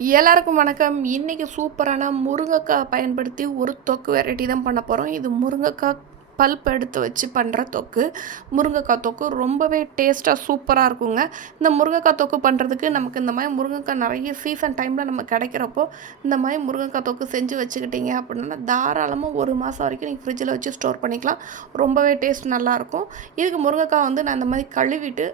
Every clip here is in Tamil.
எல்லாருக்கும் வணக்கம். இன்றைக்கி சூப்பரான முருங்கைக்காய் பயன்படுத்தி ஒரு தொக்கு வெரைட்டி தான் பண்ண போகிறோம் இது முருங்கைக்காய் பல்ப் எடுத்து வச்சு பண்ணுற தொக்கு முருங்கைக்காய் தொக்கு ரொம்பவே டேஸ்ட்டாக சூப்பராக இருக்குங்க. இந்த முருங்கைக்காய் தொக்கு பண்ணுறதுக்கு நமக்கு இந்த மாதிரி முருங்கைக்காய் நிறைய சீசன் டைமில் நம்ம கிடைக்கிறப்போ இந்த மாதிரி முருங்கைக்காய் தொக்கு செஞ்சு வச்சுக்கிட்டீங்க அப்படின்னா தாராளமாக ஒரு மாதம் வரைக்கும் நீங்கள் ஃப்ரிட்ஜில் வச்சு ஸ்டோர் பண்ணிக்கலாம். ரொம்பவே டேஸ்ட் நல்லாயிருக்கும் இதுக்கு முருங்கைக்காய் வந்து நான் இந்த மாதிரி கழுவிட்டு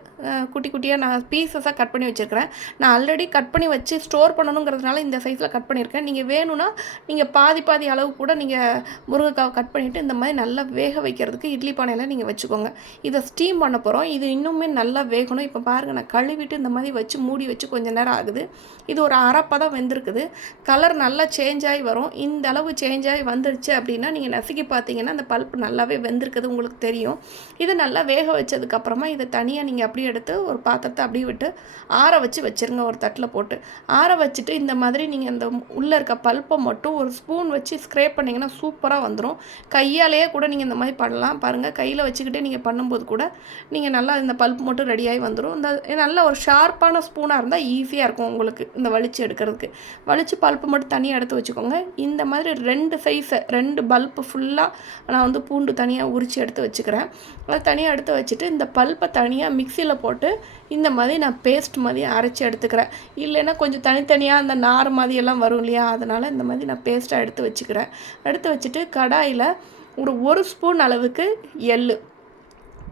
குட்டி குட்டியாக நான் பீசஸாக கட் பண்ணி வச்சுருக்கிறேன். நான் ஆல்ரெடி கட் பண்ணி வச்சு ஸ்டோர் பண்ணணுங்கிறதுனால இந்த சைஸில் கட் பண்ணியிருக்கேன். நீங்கள் வேணும்னா நீங்கள் பாதி பாதி அளவு கூட நீங்கள் முருங்கைக்காவை கட் பண்ணிவிட்டு இந்த மாதிரி நல்லா வே வேக வைக்கிறதுக்கு இட்லி பானையில் நீங்கள் வச்சுக்கோங்க. இதை ஸ்டீம் பண்ண போகிறோம் இது இன்னுமே நல்லா வேகணும். இப்போ பாருங்கள் நான் கழுவிட்டு இந்த மாதிரி வச்சு மூடி வச்சு கொஞ்ச நேரம் ஆகுது. இது ஒரு அரைப்பதம் வெந்திருக்குது. கலர் நல்லா சேஞ்ச் ஆகி வரும். இந்த அளவு சேஞ்ச் ஆகி வந்துருச்சு அப்படின்னா நீங்கள் நசுக்கி பார்த்தீங்கன்னா அந்த பல்ப் நல்லாவே வெந்திருக்குது உங்களுக்கு தெரியும். இதை நல்லா வேக வச்சதுக்கப்புறமா இதை தனியாக நீங்கள் அப்படியே எடுத்து ஒரு பாத்திரத்தை அப்படியே விட்டு ஆற வச்சு வச்சுருங்க. ஒரு தட்டில் போட்டு. ஆற வச்சுட்டு இந்த மாதிரி நீங்கள் இந்த உள்ளே இருக்க பல்ப்பை மட்டும் ஒரு ஸ்பூன் வச்சு ஸ்க்ரேப் பண்ணிங்கன்னா சூப்பராக வந்துடும் கையாலேயே கூட நீங்கள் இந்த மாதிரி பண்ணலாம். பாருங்கள் கையில் வச்சுக்கிட்டே நீங்கள் பண்ணும்போது கூட நீங்கள் நல்லா இந்த பல்ப் மட்டும் ரெடியாகி வந்துடும் இந்த நல்ல ஒரு ஷார்ப்பான ஸ்பூனாக இருந்தால் ஈஸியாக இருக்கும் உங்களுக்கு இந்த வலிச்சு எடுக்கிறதுக்கு. வலிச்சு பல்ப்பு மட்டும் தனியாக எடுத்து வச்சுக்கோங்க. இந்த மாதிரி ரெண்டு சைஸை ரெண்டு பல்ப்பு ஃபுல்லாக நான் வந்து பூண்டு தனியாக உரித்து எடுத்து வச்சுக்கிறேன். அதை தனியாக எடுத்து வச்சுட்டு இந்த பல்ப்பை தனியாக மிக்சியில் போட்டு இந்த மாதிரி நான் பேஸ்ட் மாதிரி அரைச்சி எடுத்துக்கிறேன். இல்லைன்னா கொஞ்சம் தனித்தனியாக அந்த நார் மாதிரி எல்லாம் வரும் இல்லையா? அதனால் இந்த மாதிரி நான் பேஸ்ட்டாக எடுத்து வச்சுக்கிறேன். எடுத்து வச்சுட்டு கடாயில் ஒரு ஒரு ஸ்பூன் அளவுக்கு எள்ளு.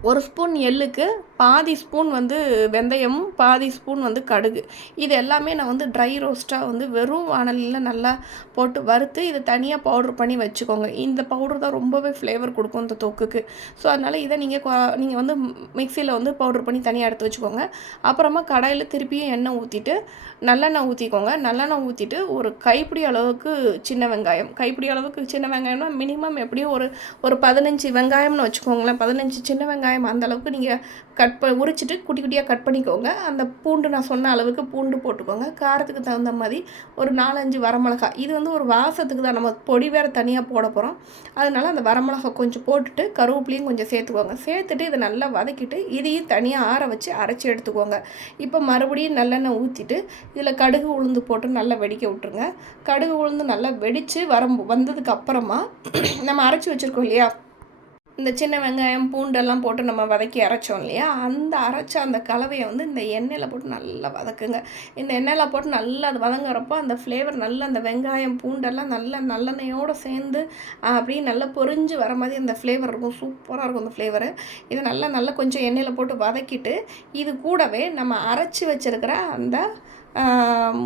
ஒரு ஸ்பூன் எள்ளுக்கு பாதி ஸ்பூன் வந்து வெந்தயமும் பாதி ஸ்பூன் வந்து கடுகு. இது எல்லாமே நான் வந்து ட்ரை ரோஸ்ட்டாக வந்து வெறும் வானலில் நல்லா போட்டு வறுத்து இதை தனியாக பவுட்ரு பண்ணி வச்சுக்கோங்க. இந்த பவுடர் தான் ரொம்பவே ஃப்ளேவர் கொடுக்கும் இந்த தொக்குக்கு. ஸோ அதனால் இதை நீங்கள் நீங்கள் வந்து மிக்சியில் வந்து பவுட்ரு பண்ணி தனியாக எடுத்து வச்சுக்கோங்க. அப்புறமா கடாயில் திருப்பியும் எண்ணெய் ஊற்றிட்டு நல்லெண்ணெய் ஊற்றிக்கோங்க நல்லெண்ணெய் ஊற்றிட்டு ஒரு கைப்பிடி அளவுக்கு சின்ன வெங்காயம். கைப்பிடி அளவுக்கு சின்ன வெங்காயம்னா மினிமம் எப்படியும் ஒரு ஒரு பதினஞ்சு வெங்காயம்னு வச்சுக்கோங்களேன். பதினஞ்சு சின்ன வெங்காயம் அந்த அளவுக்கு நீங்கள் கட் ப உரிச்சிட்டு குட்டி குட்டியாக கட் பண்ணிக்கோங்க. அந்த பூண்டு நான் சொன்ன அளவுக்கு பூண்டு போட்டுக்கோங்க. காரத்துக்கு தகுந்த மாதிரி ஒரு நாலஞ்சு வரமிளகாய் இது வந்து ஒரு வாசத்துக்கு தான். நம்ம பொடி வேறு தனியாக போட போகிறோம் அதனால அந்த வரமிளகாய் கொஞ்சம் போட்டுட்டு கருவேப்பிலையும் கொஞ்சம் சேர்த்துக்கோங்க. சேர்த்துட்டு இதை நல்லா வதக்கிட்டு இதையும் தனியாக ஆற வச்சு அரைச்சி எடுத்துக்கோங்க. இப்போ மறுபடியும் நல்லெண்ணெய் ஊற்றிட்டு இதில் கடுகு உளுந்து போட்டு நல்லா வெடிக்க விட்ருங்க கடுகு உளுந்து நல்லா வெடித்து வரம் வந்ததுக்கு அப்புறமா நம்ம அரைச்சி வச்சுருக்கோம் இல்லையா? இந்த சின்ன வெங்காயம் பூண்டெல்லாம் போட்டு நம்ம வதக்கி அரைச்சோம் இல்லையா? அந்த அரைச்ச அந்த கலவையை வந்து இந்த எண்ணெயில் போட்டு நல்லா வதக்குங்க. இந்த எண்ணெயில் போட்டு நல்லா அது வதங்குறப்போ அந்த ஃப்ளேவர் நல்லா அந்த வெங்காயம் பூண்டெல்லாம் நல்லா நல்லெண்ணெயோடு சேர்ந்து அப்படியே நல்லா பொரிஞ்சு வர மாதிரி அந்த ஃப்ளேவர் இருக்கும். சூப்பராக இருக்கும் அந்த ஃப்ளேவரு இதை நல்லா நல்லா கொஞ்சம் எண்ணெயில் போட்டு வதக்கிட்டு இது கூடவே நம்ம அரைச்சி வச்சிருக்கிற அந்த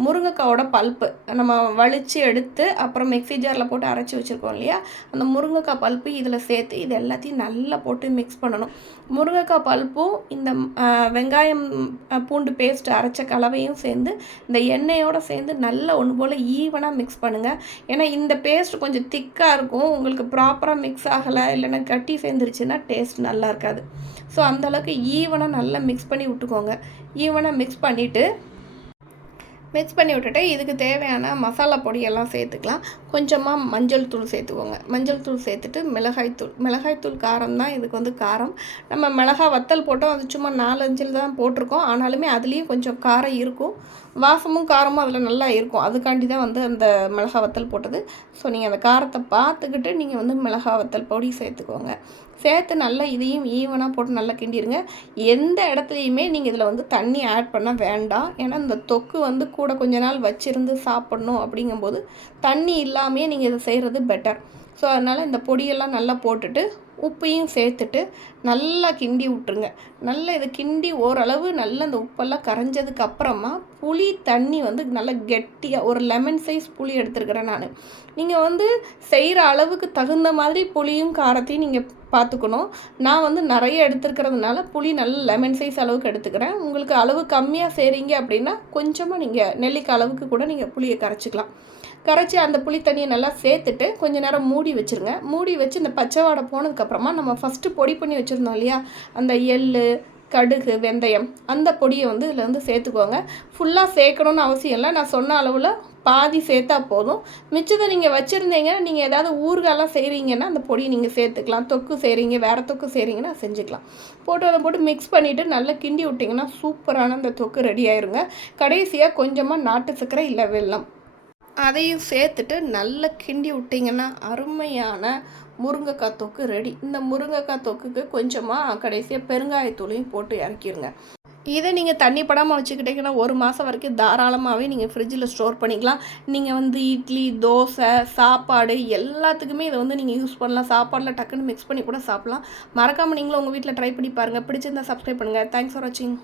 முருங்கைக்காவோட பல்ப்பு. நம்ம வலித்து எடுத்து அப்புறம் மிக்ஸி ஜாரில் போட்டு அரைச்சி வச்சுருக்கோம் இல்லையா? அந்த முருங்கைக்காய் பல்ப்பு இதில் சேர்த்து இது எல்லாத்தையும் நல்லா போட்டு மிக்ஸ் பண்ணணும். முருங்கைக்காய் பல்ப்பும் இந்த வெங்காயம் பூண்டு பேஸ்ட் அரைச்ச கலவையும் சேர்ந்து இந்த எண்ணெயோடு சேர்ந்து நல்லா ஒன்று போல் ஈவனாக மிக்ஸ் பண்ணுங்கள் ஏன்னா இந்த பேஸ்ட் கொஞ்சம் திக்காக இருக்கும். உங்களுக்கு ப்ராப்பராக மிக்ஸ் ஆகலை இல்லைன்னா கட்டி சேர்ந்துருச்சுன்னா டேஸ்ட் நல்லா இருக்காது. ஸோ அந்தளவுக்கு ஈவனாக நல்லா மிக்ஸ் பண்ணி விட்டுக்கோங்க. ஈவனாக மிக்ஸ் பண்ணிவிட்டு மிக்ஸ் பண்ணி விட்டுட்டு இதுக்கு தேவையான மசாலா பொடியெல்லாம் சேர்த்துக்கலாம். கொஞ்சமாக மஞ்சள் தூள் சேர்த்துக்கோங்க. மஞ்சள் தூள் சேர்த்துட்டு மிளகாய் தூள். மிளகாய் தூள் காரம் தான் இதுக்கு வந்து காரம். நம்ம மிளகாய் வத்தல் போட்டோம். அது சும்மா நாலஞ்சில் தான் போட்டிருக்கோம். ஆனாலுமே அதுலேயும் கொஞ்சம் காரம் இருக்கும். வாசமும் காரமும் அதில் நல்லா இருக்கும். அதுக்காண்டி தான் வந்து அந்த மிளகா வத்தல் போட்டது. ஸோ நீங்கள் அந்த காரத்தை பார்த்துக்கிட்டு நீங்கள் வந்து மிளகா வத்தல் பொடி சேர்த்துக்கோங்க. சேர்த்து நல்லா இதையும் ஈவனாக போட்டு நல்லா கிண்டிடுங்க எந்த இடத்துலையுமே நீங்கள் இதில் வந்து தண்ணி ஆட் பண்ண வேண்டாம். ஏன்னா இந்த தொக்கு வந்து கூட கொஞ்ச நாள் வச்சிருந்து சாப்பிட்ணும் அப்படிங்கும்போது தண்ணி இல்லாமையே நீங்கள் இதை செய்கிறது பெட்டர் ஸோ அதனால் இந்த பொடியெல்லாம் நல்லா போட்டுட்டு உப்பையும் சேர்த்துட்டு நல்லா கிண்டி விட்ருங்க நல்லா இதை கிண்டி ஓரளவு நல்லா இந்த உப்பெல்லாம் கரைஞ்சதுக்கு அப்புறமா புளி தண்ணி வந்து நல்லா கெட்டியாக ஒரு லெமன் சைஸ் புளி எடுத்துருக்கிறேன் நான். நீங்கள் வந்து செய்கிற அளவுக்கு தகுந்த மாதிரி புளியும் காரத்தையும் நீங்கள் பார்த்துக்கணும் நான் வந்து நிறைய எடுத்துருக்கிறதுனால புளி நல்ல லெமன் சைஸ் அளவுக்கு எடுத்துக்கிறேன். உங்களுக்கு அளவு கம்மியாக செய்கிறீங்க அப்படின்னா கொஞ்சமாக நீங்கள் நெல்லிக்காய் அளவுக்கு கூட நீங்கள் புளியை கரைச்சிக்கலாம். கரைச்சி அந்த புளி தண்ணியை நல்லா சேர்த்துட்டு கொஞ்ச நேரம் மூடி வச்சுருங்க. மூடி வச்சு இந்த பச்சை வாடை போனதுக்கப்புறமா நம்ம ஃபஸ்ட்டு பொடி பண்ணி வச்சுருந்தோம் இல்லையா? அந்த எள் கடுகு வெந்தயம் அந்த பொடியை வந்து இதில் வந்து சேர்த்துக்கோங்க. ஃபுல்லாக சேர்க்கணுன்னு அவசியம் இல்லை. நான் சொன்ன அளவில் பாதி சேர்த்தா போதும். மிச்சத்தை நீங்கள் வச்சுருந்தீங்கன்னா நீங்கள் ஏதாவது ஊறுகாலாம் செய்கிறீங்கன்னா அந்த பொடியை நீங்கள் சேர்த்துக்கலாம். தொக்கு செய்கிறீங்க வேறு தொக்கு செய்கிறீங்கன்னா செஞ்சுக்கலாம். போட்டு அதை போட்டு மிக்ஸ் பண்ணிவிட்டு நல்லா கிண்டி விட்டிங்கன்னா சூப்பரான அந்த தொக்கு ரெடி ஆயிருங்க. கடைசியாக கொஞ்சமாக நாட்டு சர்க்கரை இல்லை வெல்லம். அதையும் சேர்த்துட்டு நல்லா கிண்டி விட்டிங்கன்னா அருமையான முருங்கைக்காய் தொக்கு ரெடி இந்த முருங்கைக்காய் தொக்குக்கு கொஞ்சமாக கடைசியாக பெருங்காயத்தூளையும் போட்டு இறக்கிடுங்க இதை நீங்கள் தண்ணி படாமல் வச்சுக்கிட்டிங்கன்னா ஒரு மாதம் வரைக்கும் தாராளமாகவே நீங்கள் ஃப்ரிட்ஜில் ஸ்டோர் பண்ணிக்கலாம். நீங்கள் வந்து இட்லி தோசை சாப்பாடு எல்லாத்துக்குமே இதை வந்து நீங்கள் யூஸ் பண்ணலாம். சாப்பாடில் டக்குன்னு மிக்ஸ் பண்ணி கூட சாப்பிட்லாம். மறக்காமல் நீங்களும் உங்கள் வீட்டில் ட்ரை பண்ணி பாருங்கள் பிடிச்சிருந்தா சப்ஸ்கிரைப் பண்ணுங்கள் தேங்க்ஸ் ஃபார் வாட்சிங்